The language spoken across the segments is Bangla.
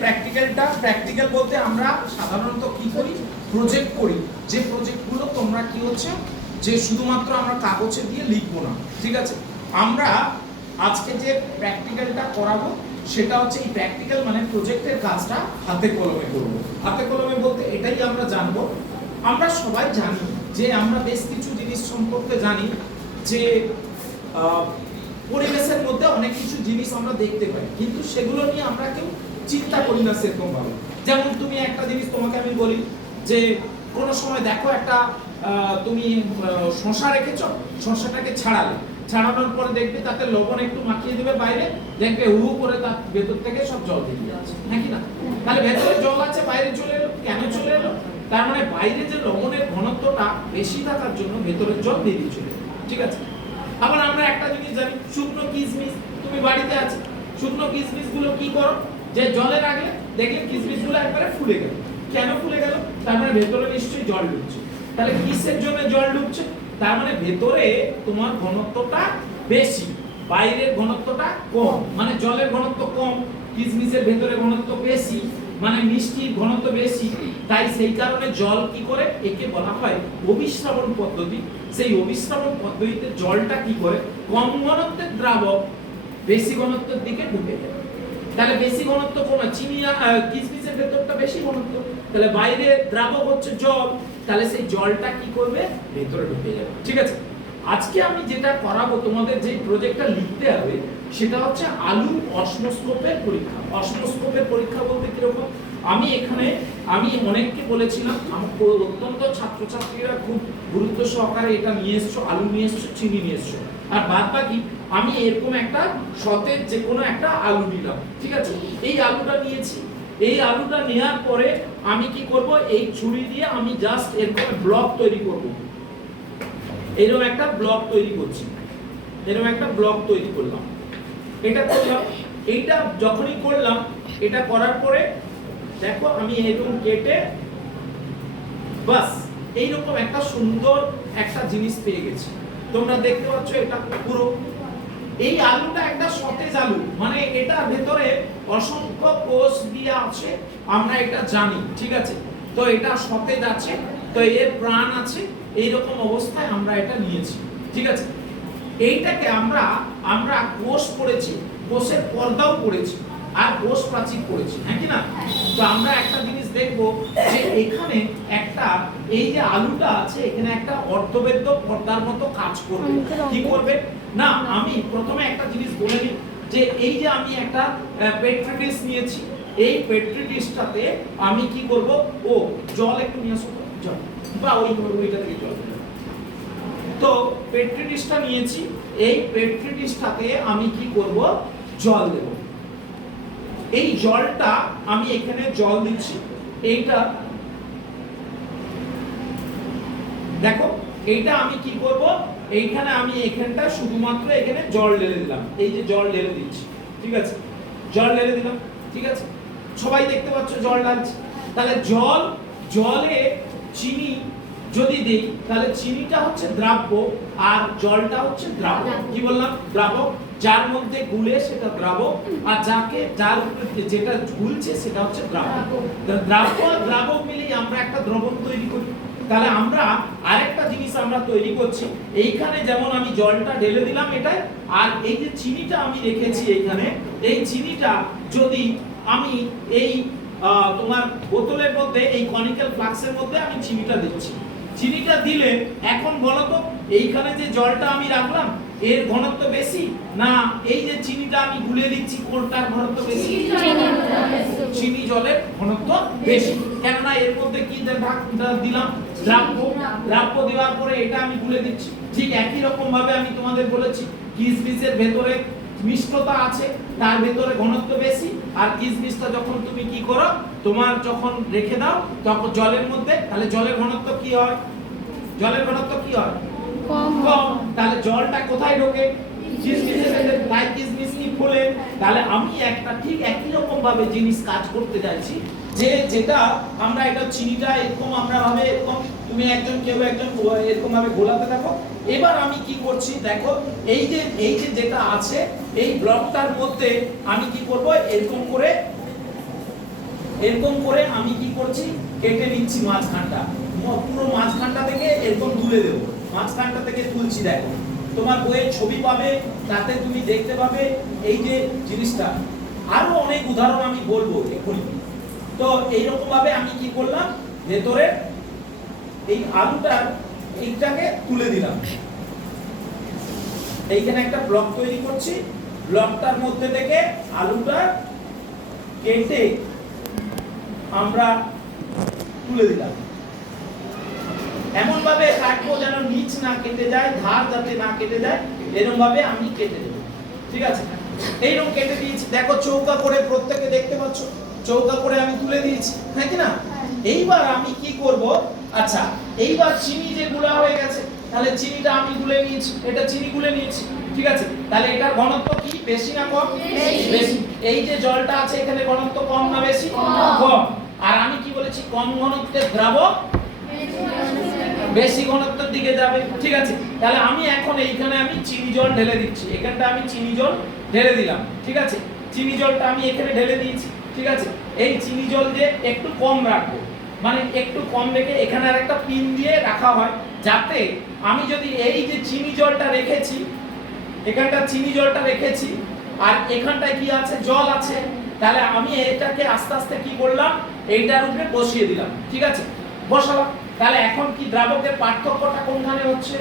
প্র্যাকটিক্যাল বলতে আমরা সাধারণত কি করি, প্রজেক্ট করি। যে প্রজেক্টগুলো তোমরা কি হচ্ছে যে শুধুমাত্র আমরা কাগজে দিয়ে লিখবো না, ঠিক আছে। আমরা আজকে যে প্র্যাকটিক্যালটা করাবো সেটা হচ্ছে এই প্র্যাকটিক্যাল মানে প্রজেক্টের কাজটা হাতে কলমে করব। হাতে কলমে বলতে এটাই আমরা জানবো, আমরা সবাই জানি যে আমরা বেশ কিছু জিনিস সম্পর্কে জানি যে পরিবেশের মধ্যে অনেক কিছু জিনিস আমরা দেখতে পাই, কিন্তু সেগুলো নিয়ে আমরা কেউ চিন্তা করি না সেরকম ভাবে। যেমন তুমি একটা জিনিস তোমাকে আমি বলি যে কোনো সময় দেখো একটা তুমি শশা রেখেছো, শশাটাকে ছাড়ানোর পরে দেখবে তাতে লবণ একটু মাখিয়ে দেবে বাইরে, দেখবে হু করে তার ভেতর থেকে সব জল বেরিয়ে যাচ্ছে, নাকি না? তাহলে ভেতরে জল আছে, বাইরে চলে এলো, কেন চলে এলো? তার মানে বাইরে যে লবণের ঘনত্বটা বেশি থাকার জন্য ভেতরের জল বেরিয়ে চলে এলো, ঠিক আছে। আবার আমরা একটা জিনিস জানি, শুকনো কিশমিশ, তুমি বাড়িতে আছে, শুকনো কিশমিশ গুলো কি করো, যে জলে রাখলে দেখলে কিশমিশ গুলো একবারে ফুলে গেল। কেন ফুলে গেল? তার মানে ভেতরে নিশ্চয়ই জল ঢুকছে। তাহলে কিসের জন্য জল ঢুকছে? তার মানে ভেতরে তোমার ঘনত্বটা বেশি, বাইরের ঘনত্বটা কম, মানে জলের ঘনত্ব কম, কিশমিশের ভেতরে ঘনত্ব বেশি, মানে মিষ্টির ঘনত্ব বেশি। তাই সেই কারণে জল কি করে, একে বলা হয় অভিস্রাবণ পদ্ধতি। সেই অভিস্রাবণ পদ্ধতিতে জলটা কি করে কম ঘনত্বের দ্রাবক বেশি ঘনত্বের দিকে ঢুকে যায়। তাহলে বেশি ঘনত্ব কোন চিনি কিশমিশের ভেতরটা বেশি ঘনত্ব, তাহলে বাইরে দ্রাবক হচ্ছে জল, তাহলে সেই জলটা কি করবে, ভেতরে ঢুকে যাবে, ঠিক আছে। আজকে আমি যেটা করাবো তোমাদের, যে প্রজেক্টটা লিখতে হবে সেটা হচ্ছে আলু অসমোস্কোপের পরীক্ষা। অসমোস্কোপের পরীক্ষা বলতে কিরকম, আমি অনেককে বলেছিলাম, আমার অত্যন্ত ছাত্রছাত্রীরা খুব গুরুত্ব সহকারে এটা নিয়ে এসছো, আলু নিয়ে এসছো, চিনি নিয়ে এসছো, আর বাদ বাকি আমি এরকম একটা সতেজ যে কোনো একটা আলু নিলাম, ঠিক আছে। এই আলুটা নিয়েছি, এই আলুটা নেওয়ার পরে আমি কি করব, এই ছুরি দিয়ে আমি জাস্ট এরকম ব্লক তৈরি করব। এরকম একটা ব্লক তৈরি করছি, এরকম একটা ব্লক তৈরি করলাম, এটা করলাম। এইটা যখনই করলাম, এটা করার পরে দেখো আমি এরকম কেটে বাস এইরকম একটা সুন্দর একটা জিনিস পেয়ে গেছি। তোমরা দেখতে পাচ্ছ এটা পুরো, এই আলুটা একটা সতেজ আলু, মানে এটা ভেতরে অসংখ্য কোষ দিয়ে আছে, আমরা এটা জানি, ঠিক আছে। তো এটা সতেজ আছে, তো এর প্রাণ আছে, এইরকম অবস্থায় আমরা এটা নিয়েছি, ঠিক আছে। এইটাকে আমরা কোষ পড়েছি, কোষের পর্দাও পড়েছি, আর কোষ প্রাচীর পড়েছি, হ্যাঁ কি না? তো আমরা একটা জিনিস দেখবো যে এখানে একটা, এই যে আলুটা আছে এখানে একটা অর্ধবেদ্য পর্দার মতো কাজ করবে। কি করবে না, আমি প্রথমে একটা জিনিস বলে নিই যে এই যে আমি একটা পেট্রি ডিশ নিয়েছি, এই পেট্রি ডিশটাতে আমি কি করব, ও জল একটু নিয়ে আসো, জল বা ওইটা থেকে জল। তো পেট্রি ডিশটা নিয়েছি, এই পেট্রি ডিশটাতে আমি কি করব, জল দেব। এই জলটা আমি এখানে জল দিচ্ছি, এইটা দেখো, এইটা আমি কি করব, এইখানে আমি এখানটা শুধুমাত্র এখানে জল ঢেলে দিলাম, এই যে জল ঢেলে দিচ্ছি, ঠিক আছে, জল ঢেলে দিলাম, ঠিক আছে। সবাই দেখতে পাচ্ছ জল ঢালছি। তাহলে জলে চিনি যদি দেই, তাহলে চিনিটা হচ্ছে দ্রাব্য আর জলটা হচ্ছে দ্রাবক। কি বললাম, দ্রাবক, যার মধ্যে গুলে সেটা দ্রাবক, আর যার উপরে যেটা গুলছে সেটা হচ্ছে দ্রাবক। দ্রাব্য আর দ্রাবক মিলিয়ে আমরা একটা দ্রবণ তৈরি করি। তাহলে আমরা আরেকটা জিনিস আমরা তৈরি করছি, এইখানে যেমন আমি জলটা ঢেলে দিলাম এটায়, আর এই যে চিনিটা আমি রেখেছি এইখানে, এই চিনিটা যদি আমি এই তোমার বোতলের মধ্যে, এই কনিক্যাল ফ্লাস্কের মধ্যে আমি চিনিটা দিচ্ছি, চিনিটা দিলে এখন বলো তো এইখানে যে জলটা আমি রাখলাম এর ঘনত্ব বেশি, না এই যে চিনিটা আমি গুলে দিচ্ছি কোনটার ঘনত্ব বেশি? চিনি জলের ঘনত্ব বেশি, কেননা এর মধ্যে কি দিলাম, দ্রাব্য দেওয়ার পরে এটা আমি গুলে দিচ্ছি। ঠিক একই রকম ভাবে আমি তোমাদের বলেছি কিশমিশের ভেতরে মিষ্টতা আছে, তার ভেতরে ঘনত্ব বেশি, আর কিশমিশটা যখন তুমি কি করো, তোমার যখন রেখে দাও তখন জলের মধ্যে, তাহলে জলের ঘনত্ব কি হয়, জলের ঘনত্ব কি হয়, কম। তাহলে জলটা কোথায় ঢোকে, কিশমিশের ভেতরে, তাই কিশমিশ কি ফুলে। তাহলে আমি একটা ঠিক একই রকম ভাবে জিনিস কাজ করতে যাচ্ছি, যে যেটা আমরা এটা চিনিটা এরকম আমরা ভাবে এরকম, তুমি কেউ একজন এরকম ভাবে গোলাতে থাকো। এবার আমি কি করছি দেখো, এই যে যেটা আছে এই ব্লকটার মধ্যে আমি কি করব, এরকম করে এরকম করে আমি কি করছি, কেটে নিচ্ছি মাঝখানটা, পুরো মাঝখানটা থেকে এরকম তুলে দেব, মাঝখানটা থেকে তুলছি। দেখো তোমার বইয়ে ছবি পাবে, তাতে তুমি দেখতে পাবে এই যে জিনিসটা। আরো অনেক উদাহরণ আমি বলবো এখনই। তো এইরকম ভাবে আমি কি করলাম, ভেতরে এই আলুটার এইটাকে তুলে দিলাম। এইখানে একটা ব্লক তৈরি করছি, ব্লকটার মধ্যে থেকে আলুটা কেটে আমরা তুলে দিলাম। এমন ভাবে কাটবো যেন নিচ না কেটে যায়, ধার যাতে না কেটে যায়, এরকম ভাবে আমি কেটে দেব। ঠিক আছে, এইরকম কেটে দিয়েছি। দেখো চৌকা করে প্রত্যেকে দেখতে পাচ্ছ, চৌকা করে আমি তুলে দিয়েছি, হ্যাঁ কি না? এইবার আমি কি করব, আচ্ছা এইবার চিনি যে গুলা হয়ে গেছে, তাহলে চিনিটা আমি গুলে নিয়েছি, এটা চিনি গুলে নিয়েছি। ঠিক আছে, তাহলে এটার ঘনত্ব কি, বেশি না কম? বেশি। এই যে জলটা আছে এখানে ঘনত্ব কম না বেশি? কম। আর আমি কি বলেছি, কম ঘনত্বের দ্রাবক বেশি ঘনত্বের দিকে যাবে। ঠিক আছে, তাহলে আমি এখন এইখানে আমি চিনি জল ঢেলে দিচ্ছি, এখানটা আমি চিনি জল ঢেলে দিলাম। ঠিক আছে, চিনি জলটা আমি এখানে ঢেলে দিয়েছি। ঠিক আছে, এই চিনি জল যে একটু কম রাখবো, মানে একটু কম রেখে এখানে আর একটা পিন দিয়ে রাখা হয়, যাতে আমি যদি এই যে চিনি জলটা রেখেছি, এখানটা চিনি জলটা রেখেছি আর এখানটায় কি আছে, জল আছে, তাহলে আমি এটাকে আস্তে আস্তে কি করলাম, এইটার উপরে বসিয়ে দিলাম। ঠিক আছে, বসালাম। তাহলে এখন কি দ্রাবকের পার্থক্যটা কোনখানে হচ্ছে,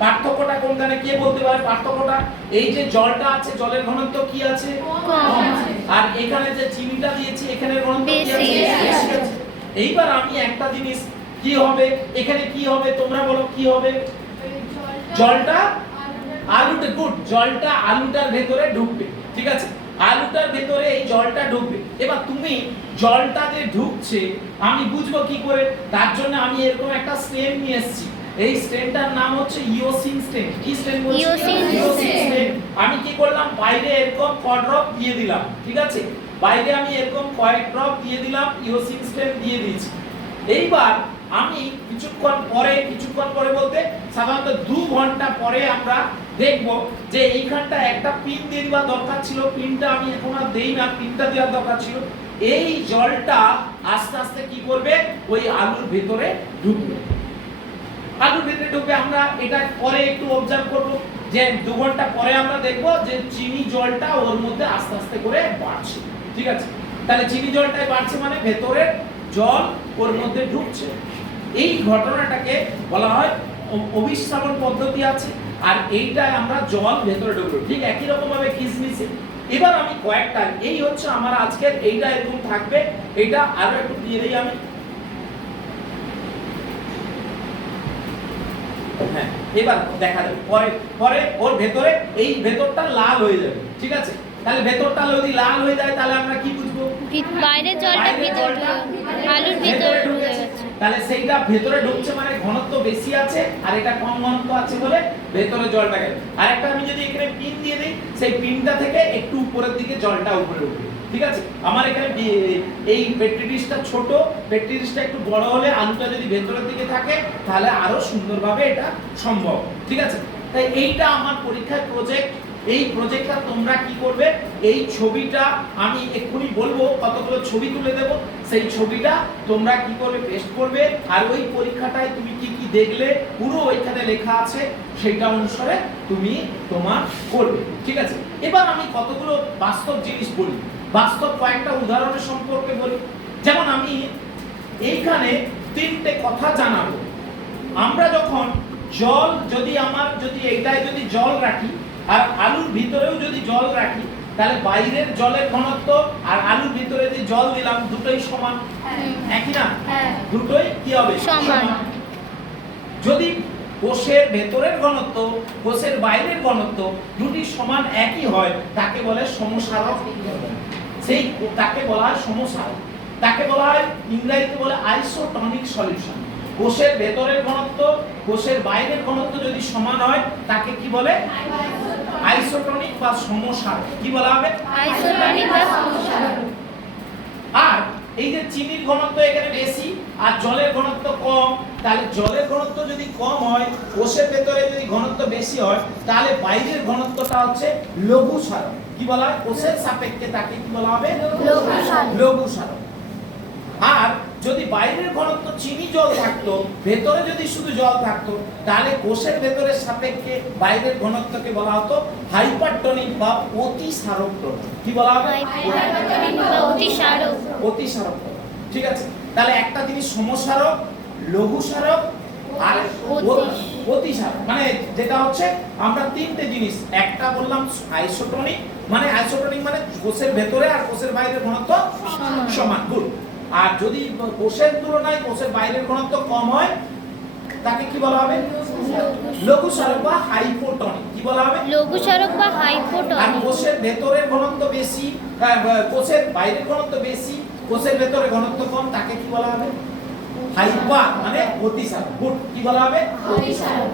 পার্থক্যটা কোনখানে, কে বলতে পারে পার্থক্যটা? এই যে জলটা আছে, জলের ঘনত্ব কি আছে, কম। আর এখানে যে চিনিটা দিয়েছি, এখানে ঘনত্ব কি আছে, বেশি আছে। এইবার আমি একটা জিনিস কি হবে, এখানে কি হবে তোমরা বলো, কি হবে? জলটা আলুটা, গুড, জলটা আলুটার ভেতরে ঢুকবে। ঠিক আছে, আলুটার ভেতরে এই জলটা ঢুকবে। এবার তুমি জলটা যে ঢুকছে আমি বুঝবো কি করে? তার জন্য আমি এরকম একটা স্টেন নিয়ে এসেছি। এই স্টেনটার নাম হচ্ছে ইওসিন স্টেন। কি স্টেন বলছি? ইওসিন স্টেন। আমি কি করলাম, বাইরে এরকম কয়েক ড্রপ দিয়ে দিলাম। ঠিক আছে, বাইরে আমি এরকম কয়েক ড্রপ দিয়ে দিলাম, ইওসিন স্টেন দিয়ে দিয়েছি। এইবার আমি কিছুক্ষণ পরে বলতে সাধারণত 2 ঘন্টা পরে আমরা দেখব যে এইখানটা একটা পিন দিয়ে দেওয়া দরকার ছিল, পিনটা আমি এখন আর দেই না, পিনটা দেওয়ার দরকার ছিল। এই জলটা আস্তে আস্তে কি করবে, ওই আলুর ভেতরে ঢুকবে, আলুর ভেতরে ঢুকবে। আমরা এটা পরে একটু অবজার্ভ করব যে 2 ঘন্টা পরে আমরা দেখব যে চিনি জলটা ওর মধ্যে আস্তে আস্তে করে বাড়ছে। ঠিক আছে, তাহলে চিনি জলটাই বাড়ছে মানে ভেতরে জল ওর মধ্যে ঢুকছে। এই ঘটনাটাকে বলা হয় অভিস্রাবণ পদ্ধতি আছে, আর এইটাই আমরা জল ভেতরে ঢুকলো। ঠিক একই রকম ভাবে কিসমিসে। এবার আমি কয়েকটা, এই হচ্ছে আমার আজকের, এইটা এরকম থাকবে। এটা আরো একটু দিয়ে দেই আমি। হ্যাঁ, এবার দেখা যাবে পরে ওর ভেতরে এই ভেতরটা লাল হয়ে যাবে। ঠিক আছে, তাহলে ভেতরটা যদি লাল হয়ে যায় তাহলে আমরা কি বুঝবো, বাইরের জলটা ভিতরে আলুর ভিতরে ঢুকে গেছে। তাহলে সেইটা ভেতরে ঢুকছে মানে ঘনত্ব বেশি আছে, আর এটা কম ঘনত্ব আছে বলে ভেতরে জলটা গেছে। আর একটা আমি যদি এখানে পিন দিয়ে দেই, সেই পিনটা থেকে একটু উপরের দিকে জলটা উপরে উঠবে। ঠিক আছে, আমার এখানে এই পেট্রি ডিশটা ছোট, পেট্রি ডিশটা একটু বড় হলে আলুটা যদি ভেতরের দিকে থাকে তাহলে আরো সুন্দরভাবে এটা সম্ভব। ঠিক আছে, তাই এইটা আমার পরীক্ষার প্রজেক্ট। এই প্রজেক্টটা তোমরা কি করবে, এই ছবিটা আমি এক্ষুনি বলবো, কতগুলো ছবি তুলে দেব, সেই ছবিটা তোমরা কি করবে, পেস্ট করবে। আর ওই পরীক্ষাটায় তুমি কি কি দেখলে পুরো ওইখানে লেখা আছে, সেটা অনুসারে তুমি তোমার করবে। ঠিক আছে, এবার আমি কতগুলো বাস্তব জিনিস বলি, বাস্তব কয়েকটা উদাহরণের সম্পর্কে বলি। যেমন আমি এইখানে 3টে কথা জানাবো। আমরা যখন জল, যদি এইটায় যদি জল রাখি আর আলুর ভিতরেও যদি জল রাখি, তাহলে বাইরের জলের ঘনত্ব আর আলুর ভিতরে যে জল দিলাম দুটোই সমান, একই না? দুটোই কি হবে, সমান। যদি কোষের ভেতরের ঘনত্ব, কোষের বাইরের ঘনত্ব দুটি সমান একই হয়, তাকে বলে সমসারক। সেই তাকে বলা হয় সমসারক, তাকে বলা হয় ইংরেজিতে বলে আইসোটনিক সলিউশন। কোষের ভেতরের ঘনত্ব, কোষের বাইরের ঘনত্ব যদি সমান হয় তাকে কি বলে, আইসোটনিক বা সমসারক। কি বলা হবে, আইসোটনিক বা সমসারক। আর এই যে চিনির ঘনত্ব এখানে বেশি আর জলের ঘনত্ব কম, তাহলে জলের ঘনত্ব যদি কম হয়, কোষের ভেতরে যদি ঘনত্ব বেশি হয়, তাহলে বাইরের ঘনত্বটা হচ্ছে লঘু সারক। কি বলা হয়, কোষের সাপেক্ষে তাকে কি বলা হবে, লঘু সারক। বাইরের ঘনত্ব চিনি জল থাকতো, ভেতরে যদি শুধু জল থাকতো, তাহলে কোষের ভেতরের সাপেক্ষে বাইরের ঘনত্বকে বলা হতো হাইপারটনিক বা অতিসারক টোন। কি বলা হবে? অতিসারক। অতিসারক টোন। ঠিক আছে, তাহলে একটা জিনিস সমসারক, লঘুসারক আর অতিসারক। মানে যেটা হচ্ছে আমরা তিনটে জিনিস, একটা বললাম আইসোটনিক, মানে আইসোটনিক মানে কোষের ভেতরে আর কোষের বাইরের ঘনত্ব সমান। গুড। আর যদি কোষের তুলনায় কোষের বাইরের ঘনত্ব কম হয় তাকে কি বলা হবে? লঘুসারক বা হাইপোটনিক। কি বলা হবে? লঘুসারক বা আর হাইপোটনিক। কোষের ভেতরের ঘনত্ব বেশি, কোষের বাইরের ঘনত্ব বেশি, কোষের ভেতরে ঘনত্ব কম, তাকে কি বলা হবে? হাইপার মানে অতিসারক। গুড। কি বলা হবে? অতিসারক।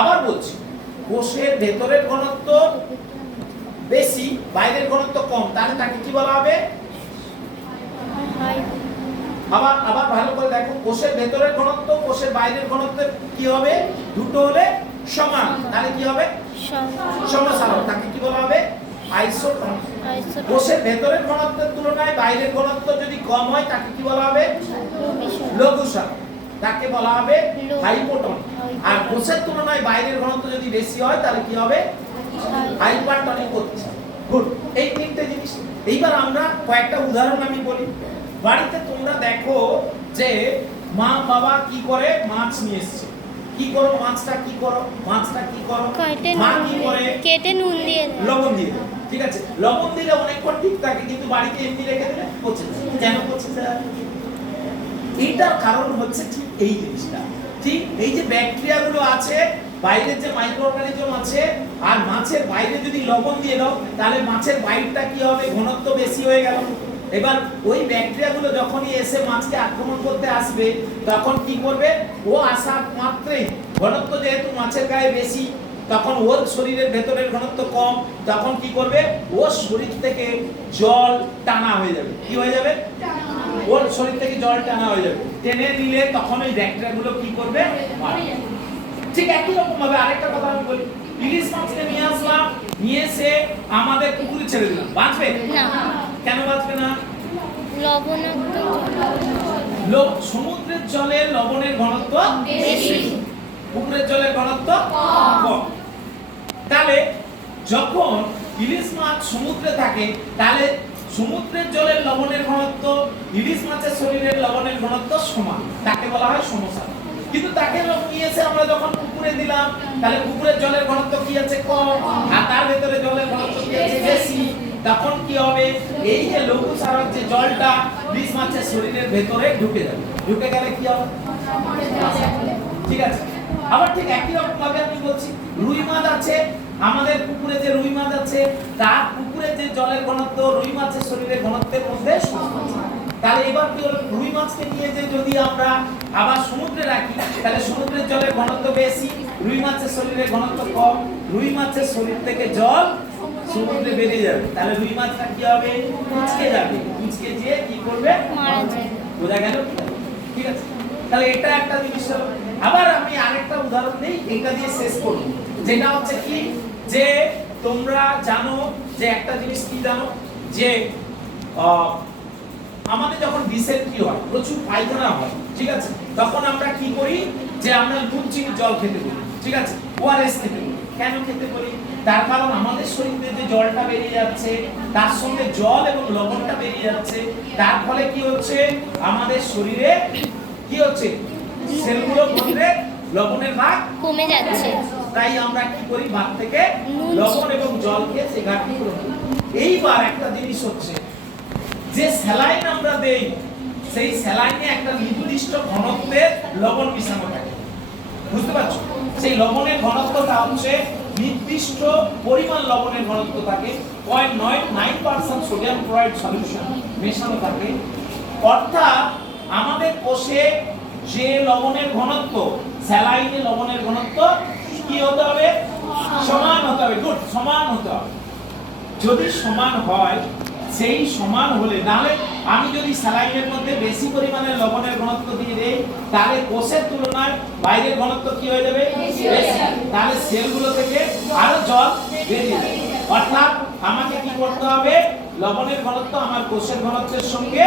আবার বলছি, কোষের ভেতরের ঘনত্ব বেশি, বাইরের ঘনত্ব কম, তাহলে তাকে কি বলা হবে? আবার আবার ভালো করে দেখো, কোষের ভেতরের ঘনত্ব কোষের বাইরের ঘনত্ব কি হবে? দুটো হলে সমান, তাহলে কি হবে? সমসারক। তাকে কি বলা হবে? আইসোটনিক। কোষের ভেতরের ঘনত্বের তুলনায় বাইরের ঘনত্ব যদি কম হয় তাকে কি বলা হবে? লঘুসারক। তাকে বলা হবে হাইপোটনিক। আর কোষের তুলনায় বাইরের ঘনত্ব যদি বেশি হয় তাহলে কি হবে? হাইপারটনিক অতিসারক। গুড। এই তিনটে জিনিস। এইবার আমরা কয়েকটা উদাহরণ আমি বলি। বাড়িতে তোমরা দেখো যে মা বাবা কি করে, মাছ নিয়ে এসেছে। কি করো? মাছটা কি করো? মাছটা কি করো? মা কি করে? কেটে নুন দিয়ে দেয়। লবণ দিয়ে দেয়। ঠিক আছে, লবণ দিলে অনেকক্ষণ ঠিক থাকে, কিন্তু বাড়িতে এমনি রেখে দিলে পচে যায়। কেন পচে যায়? এইটার কারণ হচ্ছে ঠিক এই জিনিসটা। ঠিক এই যে ব্যাকটেরিয়া গুলো আছে, বাইরের যে মাইক্রো অর্গানিজম আছে, আর মাছের বাইরে যদি লবণ দিয়ে দাও তাহলে মাছের বাইরটা কি হবে? ঘনত্ব বেশি হয়ে গেল। এবার ওই ব্যাকটেরিয়া গুলো যখনই এসে মাছকে আক্রমণ করতে আসবে তখন কি করবে? ও আসা মাত্রই ঘনত্ব যেহেতু মাছের গায়ে বেশি, তখন ওর শরীরের ভেতরের ঘনত্ব কম, তখন কি করবে? ওর শরীর থেকে জল টানা হয়ে যাবে। কি হয়ে যাবে? ওর শরীর থেকে জল টানা হয়ে যাবে। টেনে নিলে তখন ওই ব্যাকটেরিয়া গুলো কি করবে? ঠিক একই রকম ভাবে আরেকটা কথা আমি বলি, ইলিশ মাছকে নিয়ে আসলাম, নিয়ে এসে আমাদের পুকুরে ছেড়ে দিলাম, বাঁচবে না। কেন বাঁচবে না? লবণাক্ত সমুদ্রের জলের লবণের ঘনত্ব বেশি, পুকুরের জলের ঘনত্ব কম। তাহলে যখন ইলিশ মাছ সমুদ্রে থাকে তাহলে সমুদ্রের জলের লবণের ঘনত্ব ইলিশ মাছের শরীরের লবণের ঘনত্ব সমান, তাকে বলা হয় সমসারক। কিন্তু তাকে নিয়ে এসে আমরা যখন পুকুরে দিলাম তাহলে পুকুরের জলের ঘনত্ব কি আছে? কম, আর তার ভেতরে জলের ঘনত্ব কি আছে? বেশি। তখন কি হবে? এই যে লঘুসারক যে জলটা ইলিশ মাছের শরীরের ভেতরে ঢুকে যাবে। ঢুকে গেলে কি হবে? ঠিক আছে। আবার ঠিক একই রকম ভাবে আমি বলছি, রুই মাছ আছে, আমাদের পুকুরে যে রুই মাছ আছে তার পুকুরের যে জলের ঘনত্ব রুই মাছের শরীরের ঘনত্বের মধ্যে সমান। তাহলে এবার কি হলো? রুই মাছকে নিয়ে যে যদি আমরা আবার সমুদ্রে রাখি তাহলে সমুদ্রের জলের ঘনত্ব বেশি, রুই মাছের শরীরের ঘনত্ব কম, রুই মাছের শরীর থেকে জল সমুদ্রে বেরিয়ে যাবে, তাহলে রুই মাছটা কি হবে? কুঁচকে যাবে। কুঁচকে যেয়ে কি করবে? মারা যায়। বোঝা গেল? ঠিক আছে, তাহলে এটা একটা জিনিস হলো। আবার আমি আরেকটা উদাহরণ দিই, এটা দিয়ে শেষ করব। যেটা হচ্ছে কি, যে তোমরা জানো যে একটা জিনিস কি জানো, যে আমাদের যখন ডিসেন্ট্রি হয়, প্রচুর পায়খানা হয়, ঠিক আছে, তখন আমরা কি করি? যে আমরা নুন চিনি জল খেতে বলি, ঠিক আছে, ওআরএস খেতে বলি। কেন খেতে বলি? তার কারণ আমাদের শরীরে যে জলটা বেরিয়ে যাচ্ছে তার সঙ্গে জল এবং লবণটা বেরিয়ে যাচ্ছে, তার ফলে কি হচ্ছে? আমাদের শরীরে কি হচ্ছে? সেলগুলোর মধ্যে লবণের ভাগ কমে যাচ্ছে। তাই আমরা কি করি? ভাত থেকে লবণ এবং জলকে সে ঘাটতি পূরণ করি। এইবার একটা জিনিস হচ্ছে, যে স্যালাইন আমরা দেই সেই স্যালাইনে একটা নির্দিষ্ট ঘনত্বের লবণ মিশানো থাকে, বুঝতে পারছো? সেই লবণের ঘনত্বটা হচ্ছে নির্দিষ্ট পরিমাণ লবণের ঘনত্ব থাকে, 0.9% সোডিয়াম ক্লোরাইড সলিউশন মেশানো থাকে। অর্থাৎ আমাদের কোষে যে লবণের ঘনত্ব, স্যালাইনে লবণের ঘনত্ব কি হতে হবে? সমান হতে হবে। গুড, সমান হতে হবে। যদি সমান হয়, সেই সমান হলে, নাহলে আমি যদি স্যালাইনের মধ্যে বেশি পরিমাণে লবণের ঘনত্ব দিয়ে দেই তাহলে কোষের তুলনায় বাইরের ঘনত্ব কি হয়ে যাবে? বেশি। তাহলে সেলগুলো থেকে আরো জল বেরিয়ে যাবে। অর্থাৎ আমাকে কি করতে হবে? লবণের ঘনত্ব আমার কোষের ঘনত্বের সঙ্গে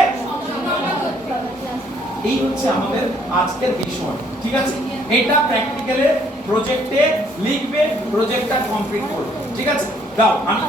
এই হচ্ছে আমাদের আজকের বিষয়, ঠিক আছে? এটা প্র্যাকটিক্যালে প্রজেক্টে লিখবে, প্রজেক্টটা কমপ্লিট করবে, ঠিক আছে? দাও আমি